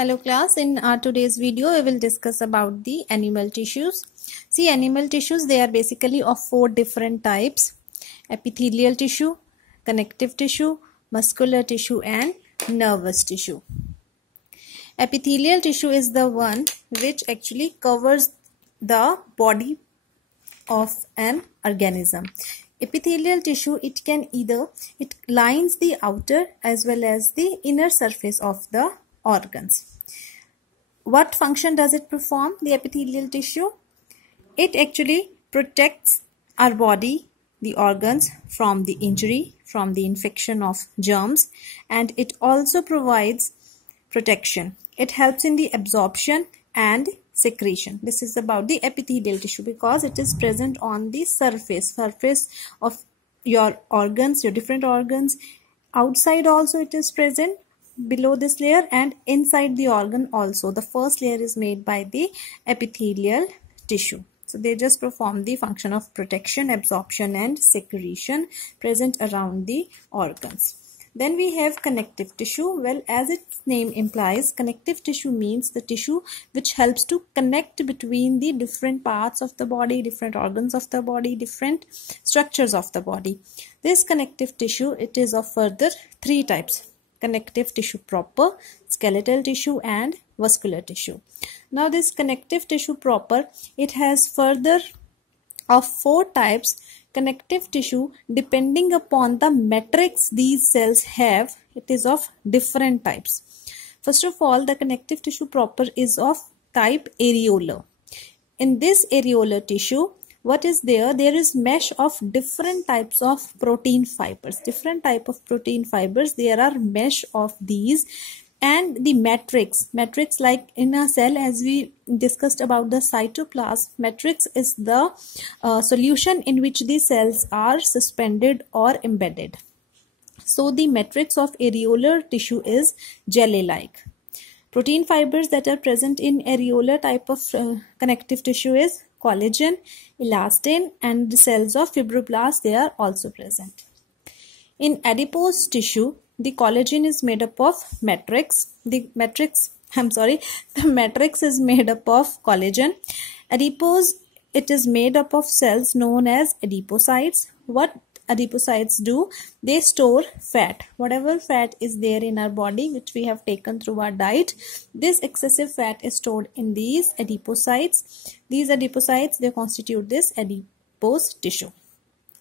Hello class, in our today's video we will discuss about the animal tissues. See, animal tissues, they are basically of 4 different types: epithelial tissue, connective tissue, muscular tissue and nervous tissue. Epithelial tissue is the one which actually covers the body of an organism. Epithelial tissue, it lines the outer as well as the inner surface of the organs. What function does it perform, the epithelial tissue? It actually protects our body, the organs, from the injury, from the infection of germs, and it also provides protection. It helps in the absorption and secretion. This is about the epithelial tissue because it is present on the surface of your organs, your different organs. Outside also it is present below this layer, and inside the organ also. The first layer is made by the epithelial tissue. So they just perform the function of protection, absorption and secretion present around the organs. Then we have connective tissue. Well, as its name implies, connective tissue means the tissue which helps to connect between the different parts of the body, different organs of the body, different structures of the body. This connective tissue, it is of further 3 types: connective tissue proper, skeletal tissue and vascular tissue. Now this connective tissue proper, it has further of 4 types. Connective tissue, depending upon the matrix these cells have, it is of different types. First of all, the connective tissue proper is of type areolar. In this areolar tissue, what is there? There is mesh of different types of protein fibers. Different type of protein fibers. There are mesh of these, and the matrix like in a cell, as we discussed about the cytoplasm, matrix is the solution in which the cells are suspended or embedded. So the matrix of areolar tissue is jelly-like. Protein fibers that are present in areolar type of connective tissue is collagen, elastin, and the cells of fibroblasts, they are also present. In adipose tissue, the collagen is made up of matrix. The matrix is made up of collagen. Adipose, it is made up of cells known as adipocytes. What adipocytes do? They store fat. Whatever fat is there in our body, which we have taken through our diet, this excessive fat is stored in these adipocytes. These adipocytes, they constitute this adipose tissue.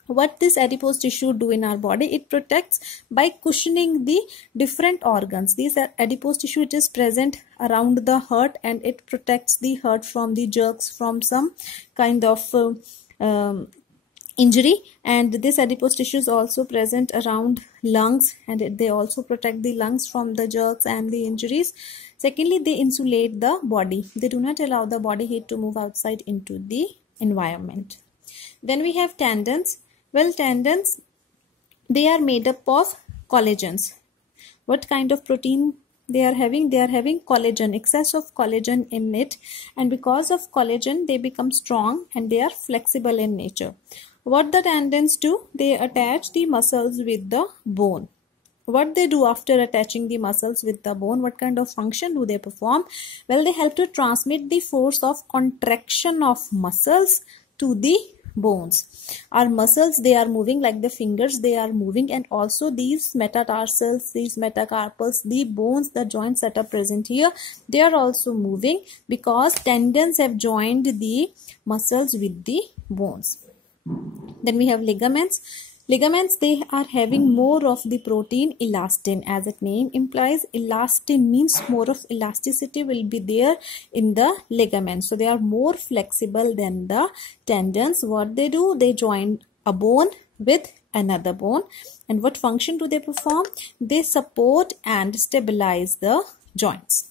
What this adipose tissue do in our body? It protects by cushioning the different organs. This adipose tissue, it is present around the heart, and it protects the heart from the jerks, from some kind of injury. And this adipose tissue is also present around lungs, and they also protect the lungs from the jerks and the injuries. Secondly, they insulate the body. They do not allow the body heat to move outside into the environment. Then we have tendons. Well, tendons, they are made up of collagens. What kind of protein they are having? They are having collagen, excess of collagen in it, and because of collagen they become strong and they are flexible in nature. What the tendons do? They attach the muscles with the bone. What they do after attaching the muscles with the bone? What kind of function do they perform? Well, they help to transmit the force of contraction of muscles to the bones. Our muscles, they are moving, like the fingers, they are moving, and also these metatarsals, these metacarpals, the bones, the joints that are present here, they are also moving because tendons have joined the muscles with the bones. Then we have ligaments. Ligaments, they are having more of the protein elastin. As its name implies, elastin means more of elasticity will be there in the ligaments. So they are more flexible than the tendons. What they do? They join a bone with another bone. And what function do they perform? They support and stabilize the joints.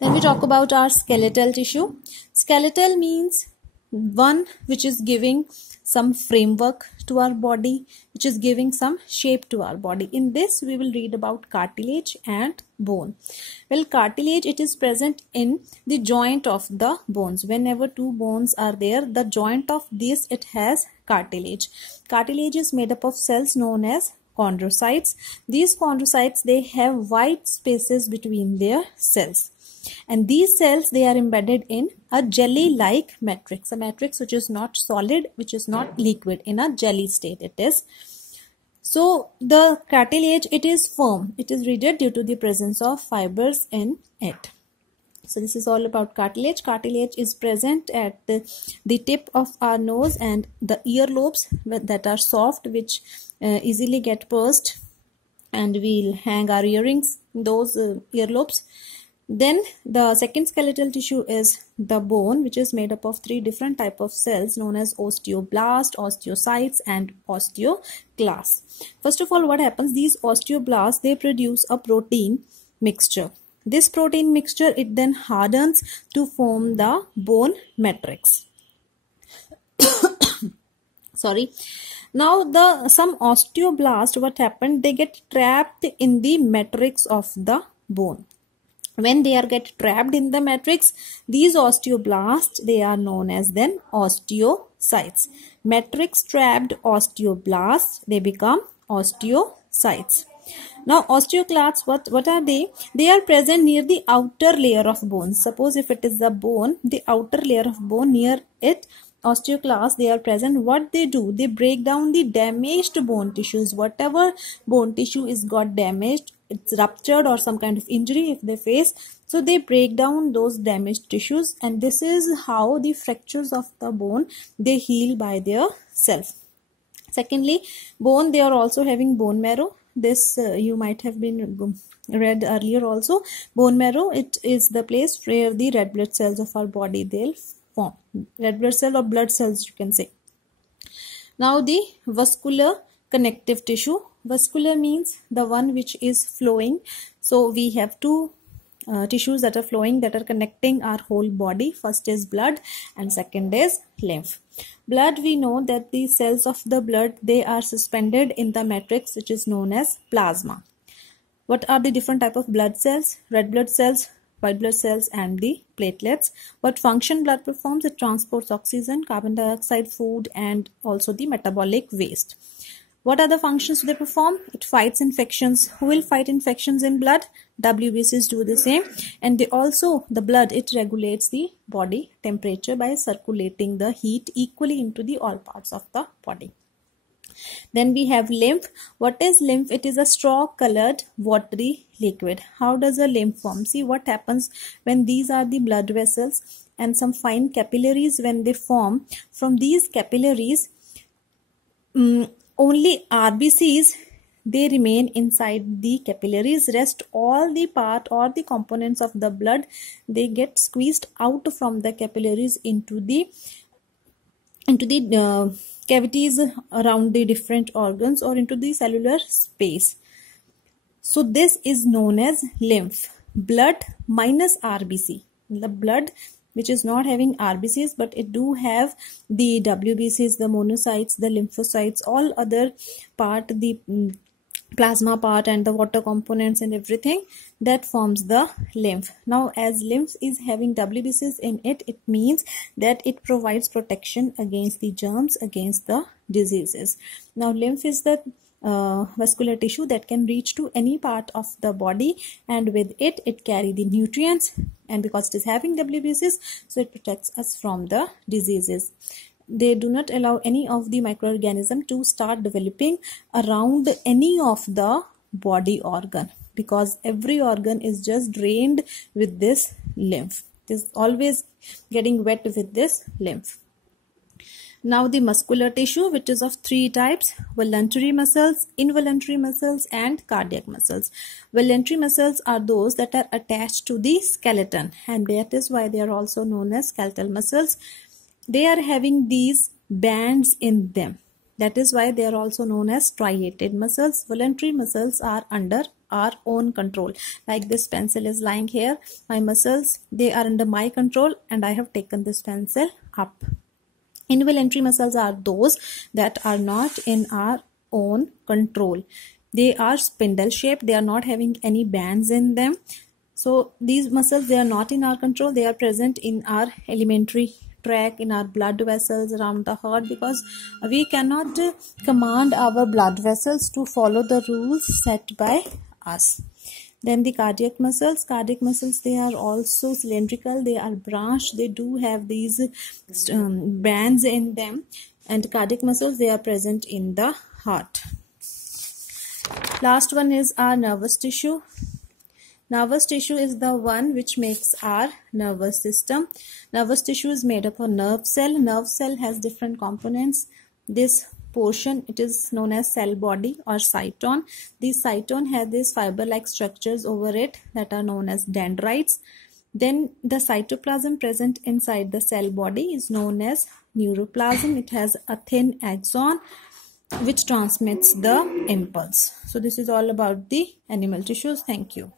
Then we talk about our skeletal tissue. Skeletal means one which is giving some framework to our body, which is giving some shape to our body. In this we will read about cartilage and bone. Well, cartilage, it is present in the joint of the bones. Whenever 2 bones are there, the joint of this, it has cartilage. Cartilage is made up of cells known as chondrocytes. These chondrocytes, they have white spaces between their cells. And these cells, they are embedded in a jelly-like matrix, a matrix which is not solid, which is not liquid, in a jelly state it is. So the cartilage, it is firm, it is rigid due to the presence of fibers in it. So this is all about cartilage. Cartilage is present at the tip of our nose and the earlobes that are soft, which easily get pursed, and we'll hang our earrings in those earlobes. Then the second skeletal tissue is the bone, which is made up of 3 different types of cells known as osteoblast, osteocytes, and osteoclasts. First of all, what happens? These osteoblasts, they produce a protein mixture. This protein mixture, it then hardens to form the bone matrix. Sorry. Now some osteoblasts, what happened? They get trapped in the matrix of the bone. When they get trapped in the matrix, these osteoblasts, they are known as then osteocytes. Matrix trapped osteoblasts, they become osteocytes. Now osteoclasts, what are they? They are present near the outer layer of bone. Suppose if it is the bone, the outer layer of bone, near it, osteoclasts, they are present. What they do? They break down the damaged bone tissues. Whatever bone tissue is got damaged, it's ruptured or some kind of injury if they face, so they break down those damaged tissues, and this is how the fractures of the bone, they heal by their self. Secondly, bone, they are also having bone marrow. This you might have been read earlier also. Bone marrow, it is the place where the red blood cells of our body, they'll form. Red blood cell or blood cells, you can say. Now the vascular connective tissue. Vascular means the one which is flowing. So we have 2 tissues that are flowing, that are connecting our whole body. First is blood and second is lymph. Blood, we know that the cells of the blood, they are suspended in the matrix which is known as plasma. What are the different type of blood cells? Red blood cells, white blood cells, and the platelets. What function blood performs? It transports oxygen, carbon dioxide, food, and also the metabolic waste. What are the functions they perform? It fights infections. Who will fight infections in blood? WBCs do the same. And they also, the blood, it regulates the body temperature by circulating the heat equally into the all parts of the body. Then we have lymph. What is lymph? It is a straw colored watery liquid. How does a lymph form? See what happens when these are the blood vessels and some fine capillaries, when they form. From these capillaries, only RBCs, they remain inside the capillaries. Rest all the part or the components of the blood, they get squeezed out from the capillaries into the cavities around the different organs or into the cellular space. So this is known as lymph. Blood minus RBC. The blood which is not having RBCs, but it do have the WBCs, the monocytes, the lymphocytes, all other part, the plasma part and the water components and everything, that forms the lymph. Now as lymph is having WBCs in it, it means that it provides protection against the germs, against the diseases. Now lymph is the vascular tissue that can reach to any part of the body, and with it carry the nutrients, and because it is having WBCs, so it protects us from the diseases. They do not allow any of the microorganism to start developing around any of the body organ, because every organ is just drained with this lymph. It is always getting wet with this lymph. Now the muscular tissue, which is of 3 types: voluntary muscles, involuntary muscles, and cardiac muscles. Voluntary muscles are those that are attached to the skeleton, and that is why they are also known as skeletal muscles. They are having these bands in them. That is why they are also known as striated muscles. Voluntary muscles are under our own control. Like this pencil is lying here. My muscles, they are under my control, and I have taken this pencil up. Involuntary muscles are those that are not in our own control. They are spindle shaped. They are not having any bands in them. So these muscles, they are not in our control. They are present in our elementary track in our blood vessels around the heart, because we cannot command our blood vessels to follow the rules set by us. Then the cardiac muscles, they are also cylindrical, they are branched, they do have these bands in them, and cardiac muscles, they are present in the heart. Last one is our nervous tissue. Nervous tissue is the one which makes our nervous system. Nervous tissue is made up of nerve cell. Nerve cell has different components. This portion, it is known as cell body or cytone. These cytone have these fiber-like structures over it that are known as dendrites. Then the cytoplasm present inside the cell body is known as neuroplasm. It has a thin axon which transmits the impulse. So this is all about the animal tissues. Thank you.